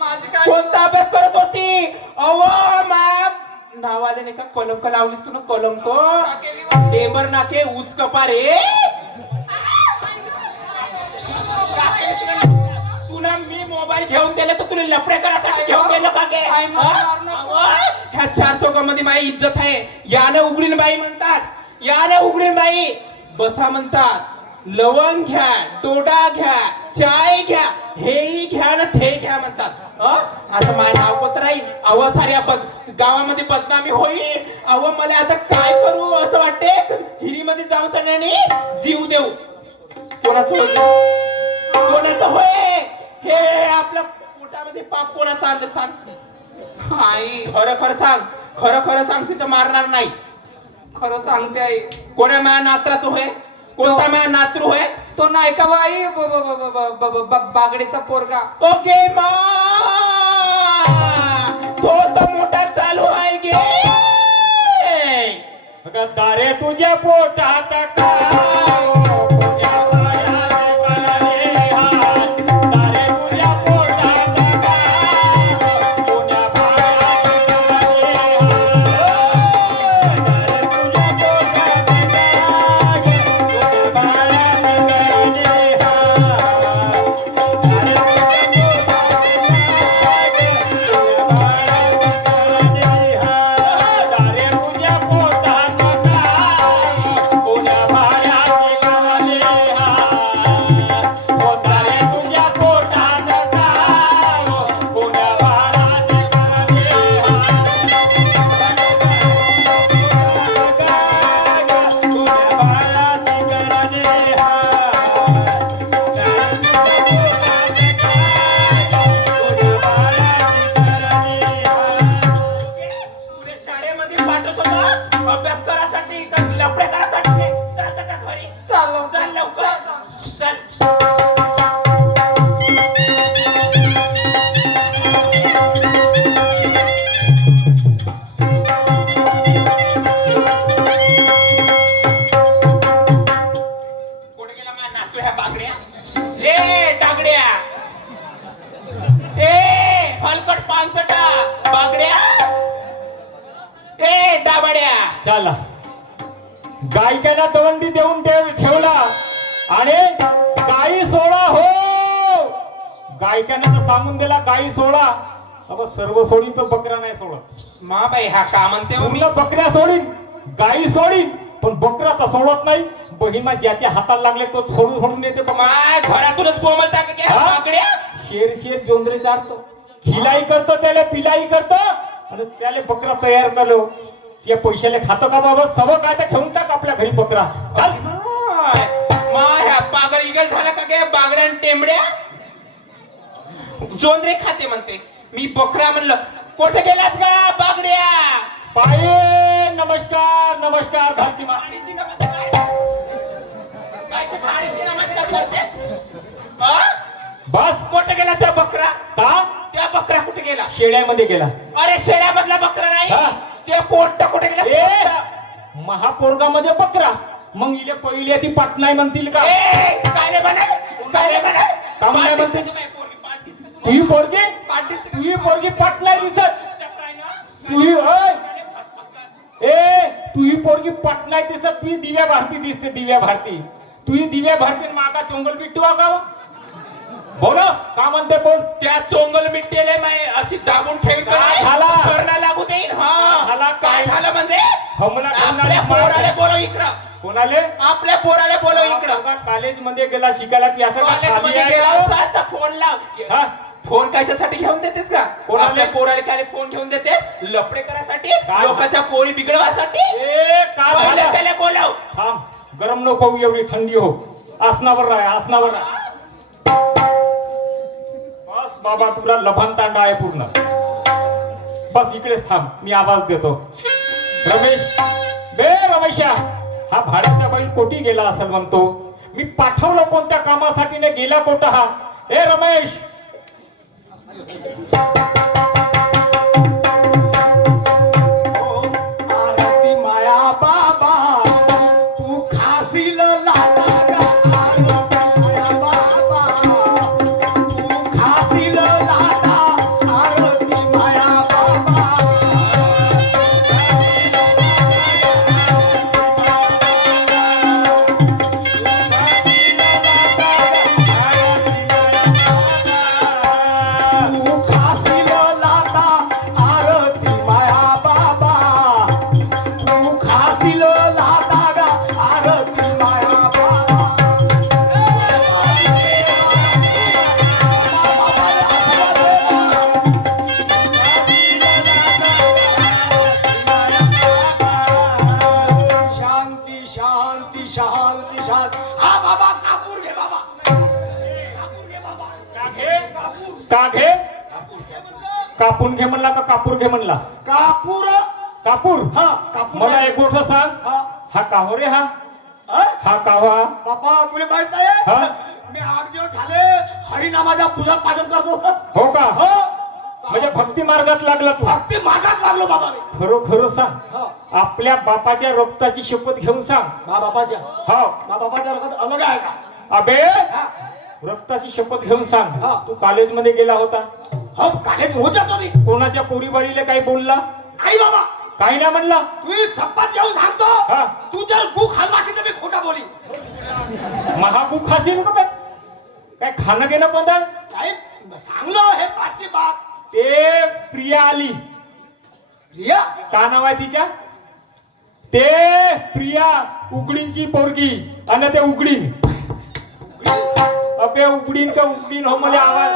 माझी काय कोणता अभ्यास करत होती अव मॅम नावाले नाही का कलंक लावलीस तू ना कलंक टेंबर नाके उच कपारे तुला मी मोबाईल घेऊन दिले तर तुला लफडे करायसाठी घेऊन गेलो का गे आई, मला मारू नको. ह्या चार चौकामध्ये माझी इज्जत आहे यानं उघडीन बाई म्हणतात यानं उघडीन बाई बसा म्हणतात लवंग घ्या डोडा घ्या चाय घ्या हेही घ्या ना ते घ्या म्हणतात आता माझं नाव पत्र राहील अव साऱ्या गावामध्ये बदनामी होईल अव मला आता काय करू असं वाटते हिरीमध्ये जाऊन सगळ्यांनी जीव देऊ कोणाचं होय कोणाचं होय हे आपल्या पोटामध्ये पाप कोणाचं आणलं सांग आई खरं खरं सांग खरं खरं सांगशील तर मारणार नाही खरं सांगते आई. कोणा माझ्या नात्राचं होय कोणता माझ्या नातरू होय तो नाही का बाई बागडीचा पोरगा. ओके मा तो तर मोठा चालू आहे गे दारे तुझ्या पोटात काय कोण्या बाळाचे काळे हात. दारे तुझ्या पोटात काय कोण्या बाळाचे काळे हात. दारे तुझ्या पोटात काय कोण्या बाळाचे काळे हात. दारे तुझ्या पोटात कोण्या बाळाचे काळे हात. ओ दारे तुझ्या पोटात काय कोण्या बाळाचे काळे हात. तुला शाळेमध्ये पाठवत होता अभ्यास करायसाठी का लफडे करायसाठी चल त्याच्या घरी चालो चल लवकर चल कुठे गेला माझा नातू ह्या बागड्या ए डागड्या ए हलकट पानसटा बागड्या ए डाबड्या चला गायकाला दवंडी देऊन ठेवला आणि गाई सोडा हो गायकाने तर सांगून दिला गाई सोडा. अब सर्व सोडीन तर बकरा नाही सोडत. मा बाई हा का म्हणते हो मी पूर्ण बकऱ्या सोडीन गाई सोडीन पण बकरा तर सोडत नाही. बहिमा ज्याच्या हाताला लागले तो सोडून येते पण माय घरातूनच बोमलता का क्या हा? बागड्या शेर शेर जोंधळे चारतो खिलाई करतो त्याला पिलाई करतो आणि त्याला बकरा तयार करलो त्या पैशाला खातो का बाबा सगळं काय तर घेऊन टाक आपल्या घरी बकरा. चाल. माय ह्या पागल इगल झाला का काय बागड्या आणि टेंबड्या जोंधळे खाते म्हणते मी बकरा म्हणलं कुठे गेलास का बागड्या पाये नमस्कार नमस्कार भारती मा. खाडीची नमस्कार कायच्या खाडीची नमस्कार करते हा? बस कुठे गेला त्या बकरा का त्या बकरा कुठे गेला शेळ्यामध्ये गेला. अरे शेळ्यामधला बकरा नाही हा. ते पोट्ट कुठे गेला ए पोट्ट. महापोरगामध्ये बकरा मग इले पहिल्याची पाट नाही म्हणतील का ए, काय रे बने काय रे बने काम नाही पाठ म्हणते. दिसते का बाई पोरगी? पाठ दिसते का? तुही पोरगी पाठ दिसते का? तुही पोरगी पाट नाही दिसत. चक्र आहे ना? तुही होय ए तुही पोरगी पाट नाही दिसत. तुही दिव्या भारती दिसते दिव्या भारती. तुही दिव्या भारती माका चोंगल बिट्टू का बोला का म्हणते बोल. त्या चोंगल मिट्टेले माय अशी दाबून ठेवी का काय नाही? झाला? करणं लागू देईन हा झाला? काय झालं म्हणजे हमला आपल्या करणारी मार. पोराला बोलव इकडं कोणाले आपल्या पोराला बोलव इकडं. कॉलेज मध्ये गेला शिकायला ती असं का कॉलेज खाली मध्ये आहे गेला का? होता तर फोन लाव. हा? फोन कायच्यासाठी घेऊन देतेस का? कोणाला? आपल्या पोराला काय फोन घेऊन देते? लफडे करासाठी, काय? लोकांच्या पोरी बिघडवासाठी. ए का पहिले झालं? त्याला बोलव. थांब गरम नको होऊ, एवढी थंडी हो. आसनावर राह, आसनावर राह. बस बाबा तुला लभान तांडा आहे पूर्ण. बस इकडेच थांब, मी आवाज देतो. रमेश, बे रमेशा, हा भाड्याचा बैल कोठी गेला असेल म्हणतो. मी पाठवलं कोणत्या कामासाठी ने गेला कोठं हा? ए रमेश, आरती माया बाबा तू खासील लाटा गा. आरती माया बाबा तू खासील लाटा. आरती माया बाबा तू खासील लाटा. आरती माया बाबा तू खासील लाटा गा. आरती माया बाबा शांती शांती शांती शांती. हा बाबा कापूर घे बाबा. कापूर घे बाबा. का घे? का घे? कापून घे म्हणला का कापूर घे म्हणला? कापूर. कापूर. हा कापूर. मला एक गोष्ट सांग, हा हा काहो रे हा? हा? हा कावा? बाबा तुला माहित हा? आहे मी 8 दिवस झाले हरिनामाच्या पूजा पालन करतो. हो का? हो म्हणजे भक्ती मार्गात लागला तू? भक्ती मागात लागलो बाबा मी. खरोखर सांग, हा आपल्या बापाच्या रक्ताची शपथ घेऊन सांग. मा बापाच्या हो मा बापाच्या रगत अलग आहे का? अबे, हा रक्ताची शपथ घेऊन सांग. हा. तू कॉलेज मध्ये गेला होता, हो कॉलेज रोज जातो मी. कोणाच्या पोरीबारीला काही बोलला? आई बाबा काही नाही म्हणला? तू शपथ घेऊन सांगतो. हा. तू जर गु खाल्लाशी तर मी खोटा बोली. महागू खासी का बे? काय खाणं घेणं बंद आहे? काय सांगलो हे बातची बात. ते प्रिया आली, रिया का नाव आहे तिच्या? ते प्रिया उगडींची पोरगी आणि ते उगडीन. अबे उगडीन का उगडीन हो मला आवाज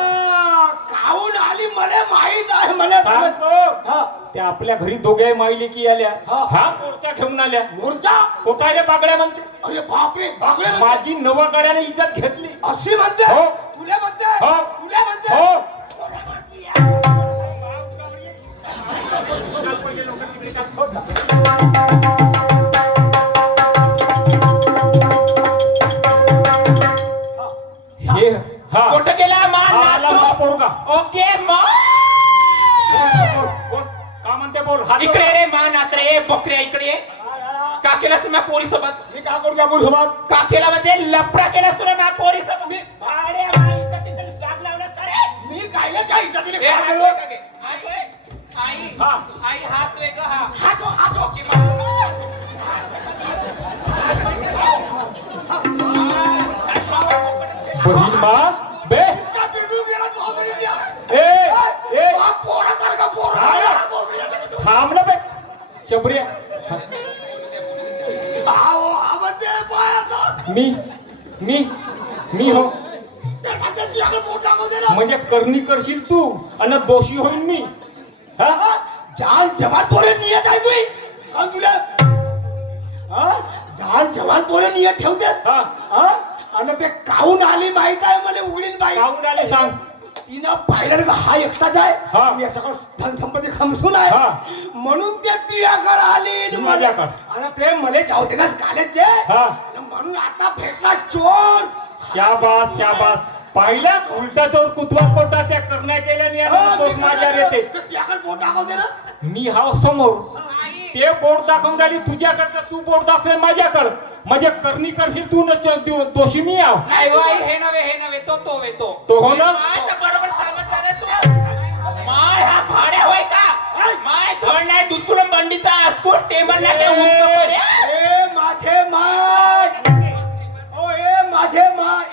काहून आली मला माहित आहे. मला समज. सांगतो. हा ते आपल्या घरी दोघे माईले की आल्या, हा. हा मोर्चा घेऊन आल्या. मोर्चा. कोटाय रे बागड्या म्हणते. अरे बापरे बागडे म्हणते. माझी नवा गाड्याने इज्जत घेतली. अशी म्हणते. हो. तुला म्हणते. हो. तुला म्हणते. हो. तुला म्हणते. हे हा कुठं गेला मान हा, आला नातरू? बा पोरगा. ओके मा बोल, बोल. का म्हणते बोल? हात जोड. इकडे रे मान नात्रे ये बकऱ्या इकडे ये. का केलास तुम्ही पोरी सोबत? मी काय करू त्या पोरी सोबत? का केला म्हणजे लफडा केलास तुला ना पोरी सोबत? मी भाड्या माईचा तिथे जाग लावलास का रे? मी कायले काय इज्जतीने ए, काय हात केलं? वर का घे? हात वर. आई हा. आई हात वे ग हा. हातो हातो की मा- बहीण मा बे इतका बिघडून गेला तो बोबडीच्या. ए हा पोरासारखा पोर राहिला बोबडीच्या. थांब ना बे चबऱ्या. आहो, आवडते पायाचा. मी हो ते म्हणते तुझ्याकडे पोट टाकू दे ना. म्हणजे करणी करशील तू आणि दोषी होईन मी. हा? हा? जान जवान पोरे नियत आहे तुझी. कारण तुला हा? जान जवान पोरे नियत ठेवतेस. हा. हा? आणि ते काहून आली माहित आहे मला उघडीन बाई. काहून आले सांग. तिनं पाहिलं का हा एकटाच हा. आहे. मी याच्याकडे धन संपत्ती खमसून आहे. हा. म्हणून ते तुझ्याकडे आली. माझ्याकडं. आणि ते मला जाऊ दे का कालेच दे. हा. आणि म्हणून आता भेटला चोर. शाबास शाबास. पाहिला उलटा चोर कुतवा कोटा त्या करण्या केल्याने याला दोष माझ्यावर येते. त्याकडे बोट दाखवते ना. मी हा समोर ते बोट दाखवून राहिली तुझ्याकडं, तू बोट दाखवले माझ्याकडं. म्हणजे करणी करशील तू न दोषी मी आहो. नाही हो आई, हे नव्हे तो तो हो ना. माय तर बरोबर सांगत आहे रे तू. माय हा भाड्या होय का? माय धड नाही दुसकुलम बंडीचा आस्कूर टेबल नाही काय उचल रे. ए माझे माय. ओ ए माझे माय.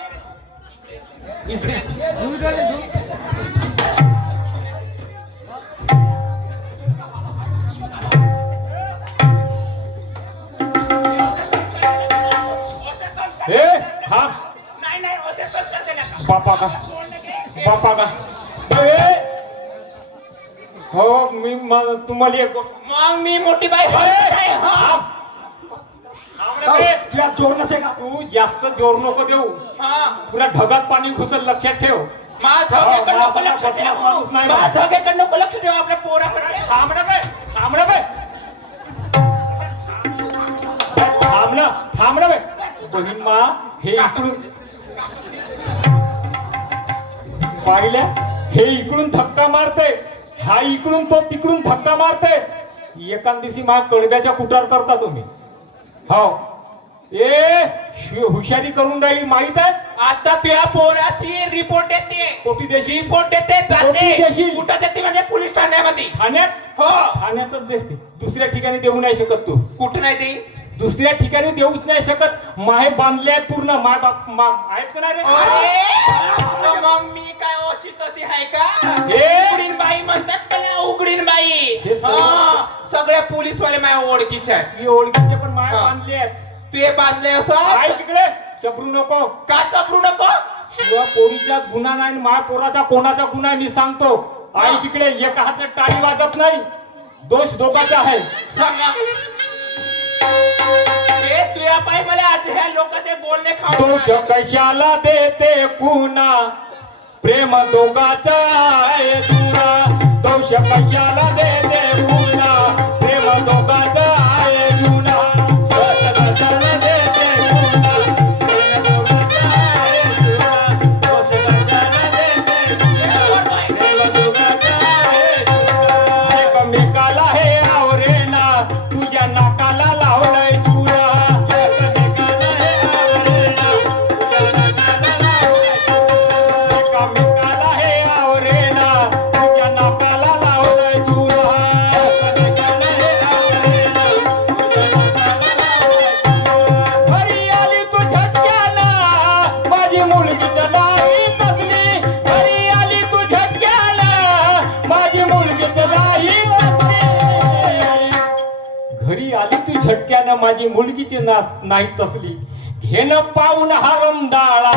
बापा का बापा का ए! हो मी तुम्हाला एक गोष्ट मग मी मोठी बाई ए! थांब. थांब रे बे. तुला जोर नसे का तू जास्त जोर नको देऊ तुला ढगात पाणी घुसल लक्षात ठेव माझ्याकडे नको लक्ष ठेव माणूस नाही बा. माझ्याकडे नको लक्ष ठेव आपल्या पोराकडे थांब ना बे थांब ना बे थांब ना बे बहीण मा हे इकडून पाहिल्या हे इकडून धक्का मारते हा इकडून तो तिकडून धक्का मारते एका दिवशी मा कडब्याच्या कुटार करता तुम्ही हो ए हुशारी करून राहिली माहित आहे आता तुझ्या पोराची रिपोर्ट येते कोटी देशी रिपोर्ट येते कोटी जाते देशील. कुठं देते म्हणजे पोलीस ठाण्यामध्ये ठाण्यात हो ठाण्यातच दिसते दुसऱ्या ठिकाणी देऊ नाही शकत तू कुठं नाही ते दुसऱ्या ठिकाणी देऊच नाही शकत माहे बांधले आहेत पूर्ण माय बाप आहेत का नाही रे अरे, मग मी काय अशी तशी आहे का हे. उघडीन बाई म्हणतात का नाही उघडीन बाई हे सगळं- हा, सगळे पोलीसवाले माझ्या ओळखीचे आहेत मी ओळखीचे पण माय हा. बांधले आहेत तुझे बांधले असं काय तिकडे चपरू नको का चपरू नको तुझ्या पोरीचा गुन्हा नाही माय पोराचा कोणाचा गुन्हा आहे मी सांगतो आई तिकडे एका हातात टाळी वाजत नाही दोष दोघाचा आहे सांगा हे तुझ्या पाय मला आज ह्या लोकांचे बोलणे दोष कशाला देते कुणा प्रेम दोघाचा आहे जुना दोष कशाला देते कुणा प्रेम दोघाचा आहे जुना दोष कशाला देते कुणा प्रेम दोघाचा आहे जुना दोष कशाला देते कुणा प्रेम दोघाचा आहे जुना एकमेकाला हे आवरेना तुझ्या नाकाला लावलंय चुरा एकमेकाला हे आवरेना तुझ्या नाकाला लावलंय चुरा एकमेकाला हे आवरेना तुझ्या नाकाला लावलंय चुरा एकमेकाला हे आवरेना तुझ्या नाकाला लावलंय चुरा घरी आली तू झटक्याला माझी मुलगी नाही तसली घरी आली तू झटक्याला माझी मुलगी नाही तसली घरी आली तू झटक्यानं माझी मुलगीची नाही तसली घेणं पाहून हरमदाळा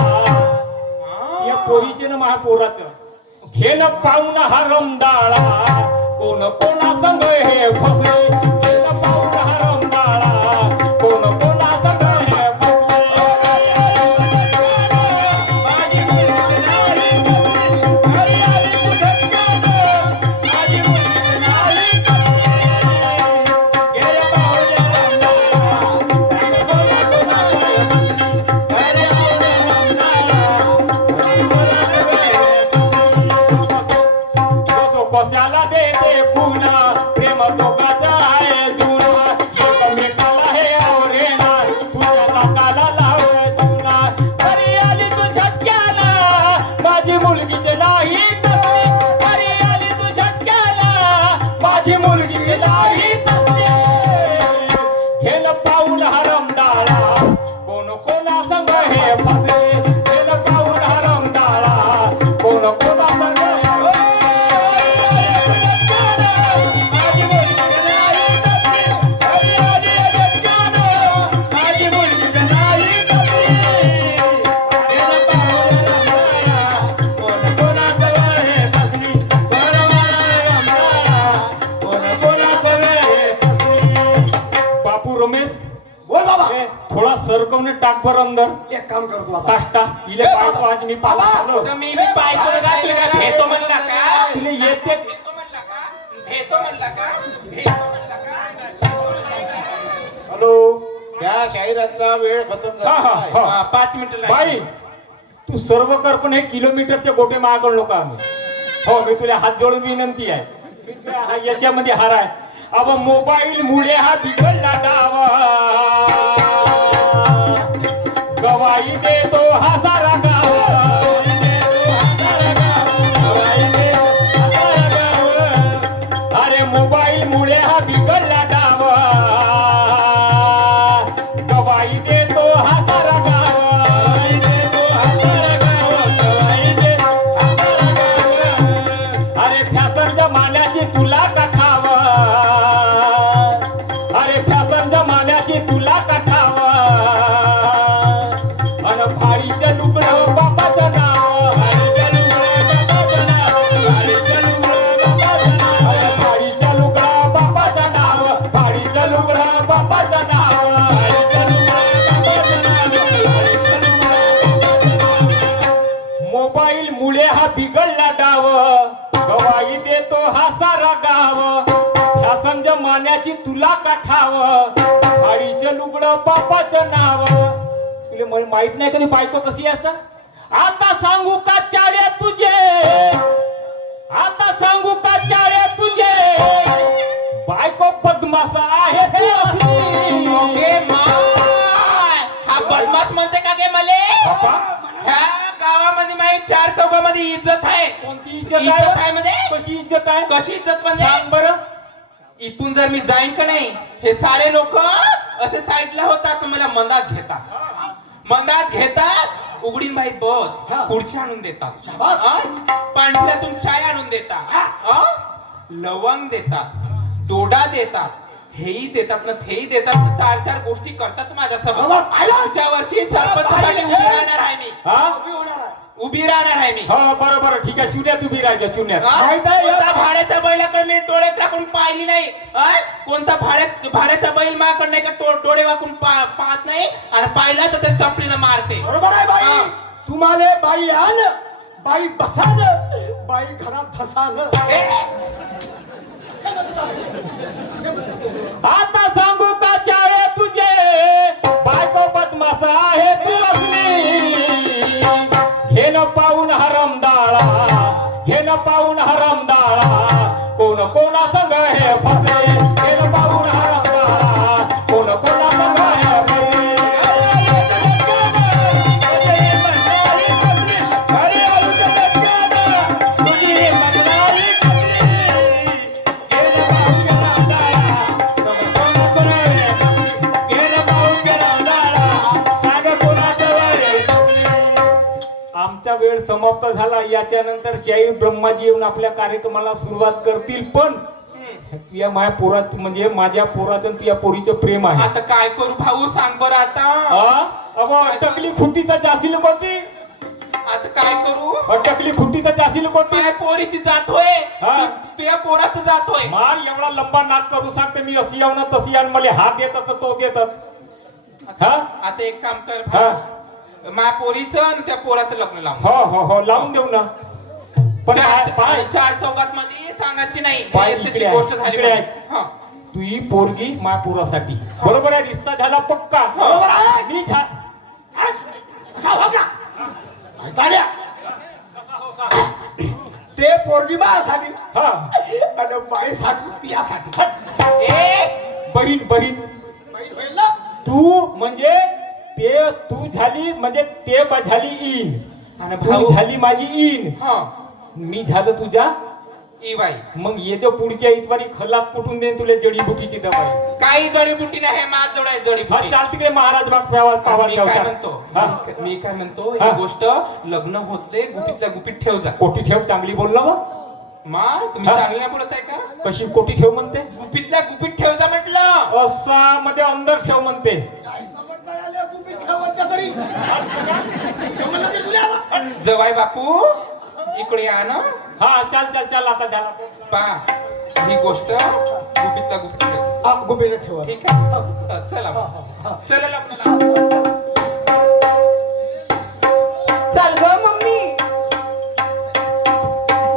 या पोरीचे ना माझ्या पोराचं घेणं पाहून हरमदाळा कोण कोणा संग हे फसले घेणं पाहून हरमदाळा कोण कोणा संग हे फसले माझी मुलगी नाही तसली. घरी आली तू झटक्यानं माझी मुलगी नाही तसली. गेल्या पाहुण्या रमदाळा, कोण कोणा संग हे फसली. घरी आली रमदाळा, कोण कोणा संग हे फसली. कशाला देते पुन्हा प्रेम दोघाचा आहे जुना एकमेकाला हे आवरेना तुझ्या नाकाला लावलंय जुना घरी आली तू झटक्याला माझी मुलगीची नाही तसली घरी आली तू झटक्याला माझी मुलगीची नाही तसली घेणं पाहून हरमदाळा कोण कोणा संग हे फसले घेणं पाहून हरमदाळा कोण कोणा संग हे बापू रमेश बोल बाबा ए, थोडा सरकवणे टाक बरं अंदर एक काम करतो बाबा काष्टा इले ए, बायको आज मी बाबा. पाहून आलो. तर मी बायको का तुला भेटतो म्हणला का तुला येते भेटतो म्हणला का भेटतो म्हणला का भेटतो म्हणला का हॅलो त्या शाहिरांचा वेळ खतम हा, हा, झाला हा. हा, 5 मिनिटं लागतील. बाई तू सर्व कर पण हे किलोमीटरचे गोटे मागवू नका आम्ही हो मी तुला हात जोडून विनंती आहे मी तुला याच्यामध्ये हार आहे अब मोबाईल मुळे हा बिघडला डावा गवाई देतो हा सारा गावा गवाई देतो हा सारा गावा. अरे मोबाईल मुळे हा बिघडला डावा गवाई देतो हा सारा गावा गवाई देतो हा सारा गावा गवाई देतो हा सारा गावा. अरे फॅशन जमान्याची तुला का खावा अरे फॅशन जमान्याची तुला का खावा अन भारीच्या म्हणजे हा बिघडला डाव, गवाई देतो हा सारा गाव, ह्या संज मान्याची तुला का ठाव, हाडीचं लुगडं बापाचं नाव. तुला माहित नाही कधी बायको कशी असतात. आता सांगू का चाळे तुझे, आता सांगू का चाळे तुझे, बायको बदमाश आहे ती असली. ओके माय, हा बदमाश म्हणते का गे मले? बापा, ह्या गावामध्ये माझी 4 चौकामध्ये इज्जत आहे. कोणती इज्जत इज्जत आहे आहे म्हणजे? कशी इज्जत आहे? कशी इज्जत म्हणजे? सांग बरं. इथून जर मी जाईन का नाही, हे सारे लोक असे साईडला होतात, तुम्हाला मंदात घेतात, मंदात घेतात. उघडीन बाई बस, खुर्ची आणून देतात, पांढऱ्यातून चाय आणून देतात, लवंग देतात, डोडा देतात, हेही देतात ना तेही देतात ना, 4 गोष्टी करतात माझ्यासोबत. पुढच्या वर्षी सरपंचासाठी उभी राहणार आहे मी, हा उभी राहणार आहे मी. हो बरोबर, ठीक आहे. चुन्यात उभी राहायच्या चुन्यात. माहित आहे, कोणता भाड्याचा बैलाकडे मी डोळे टाकून पाहिली नाही. कोणता भाड्याचा बैल माझ्याकडे नाही का डोळे वाकून पाहत नाही, आणि पाहिला तर त्या चपलीनं मारते. बरोबर आहे बाई. हा. तुम्हाला बाई आण, बाई बसान, बाई घरात धसान. आता सांगू का चाळे तुझे, बायको बदमाश आहे तू असली. घेन पाहून हरमदाळा, घेन पाहून हरमदाळा, कोण कोणा संग हे फसे. घेन पाहून हरमदाळा, कोण कोणा संग हे फसे. आमचा वेळ समाप्त झाला. याच्यानंतर शाहीर ब्रह्माजी येऊन आपल्या कार्यक्रमाला सुरुवात करतील. पण तुझ्या माझ्या पोरात म्हणजे माझ्या पोरात आणि तुझ्या पोरीचं प्रेम आहे. आता काय करू भाऊ, सांग बरं आता. अगो अटकली खुटी तर जाशील कोटी, आता काय करू? अटकली खुटी तर जाशील कोटी. माझ्या पोरीची जात होय, हा. तुझ्या पोराचं जात होय. मार एवढा लंबा नाक करू सांगते मी, अशी येऊ ना तशी येऊन मला हात देतात तर तो देतात. हा आता एक काम कर हा भाऊ, माझ्या पोरीचं आणि त्या पोराचं लग्न लावून. हो हो हो लावून देऊ ना. पण पाय 4 चौकात मध्ये सांगायची नाही, पाय अशी इकडे गोष्ट आहे, झाली इकडे आहे. हा. तुझी पोरगी माझ्या पोरासाठी. बरोबर आहे, रिश्ता झाला पक्का. बरोबर आहे. मी गाड्या. ते पोरगी माझ्यासाठी हा आणि बाईसाठी तियासाठी. ए, बहीण बहीण बाई होईल ना. तू म्हणजे ते तू झाली म्हणजे ते झाली इन, आणि तू भाऊ झाली माझी इन, हा मी झालं तुझ्या. ई बाई, मग येतो पुढच्या इतवारी खलात कुठून देईन तुला जडीबुटीची दवाई. काही जडीबुटी नाही, माझ जोड आहे हा जडीबुटी. चाल तिकडे महाराज बाग पावा पावा मी काय ठेवतात. म्हणतो, हा. मी काय म्हणतो, हा. ही गोष्ट लग्न होते गुपितल्या गुपित ठेव जा. कोटी ठेव चांगली बोलला बा. मा तुम्ही हा. चांगली नाही बोलत आहे का? कशी कोटी ठेव म्हणते, गुपितल्या गुपित ठेव जा म्हटलं. असा मध्ये अंदर ठेव म्हणते. जवाई बापू इकडे या ना. हा चाल चाल चाल आता झाला. पा ही गोष्ट गुपितल्या गुपित ठेव. गुपित ठेवा. ठीक आहे, चला चला लग्नाला. चल ग मम्मी.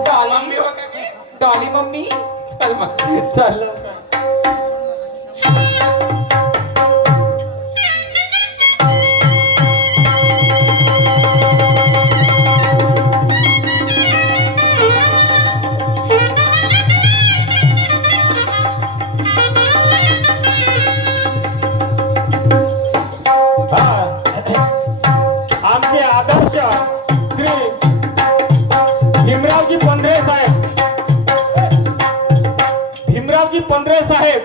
डॉली मम्मी हो का गे? डॉली मम्मी चल मग. चल आमचे आदर्श श्री भीमरावजी पंधरे साहेब, भीमरावजी पंधरे साहेब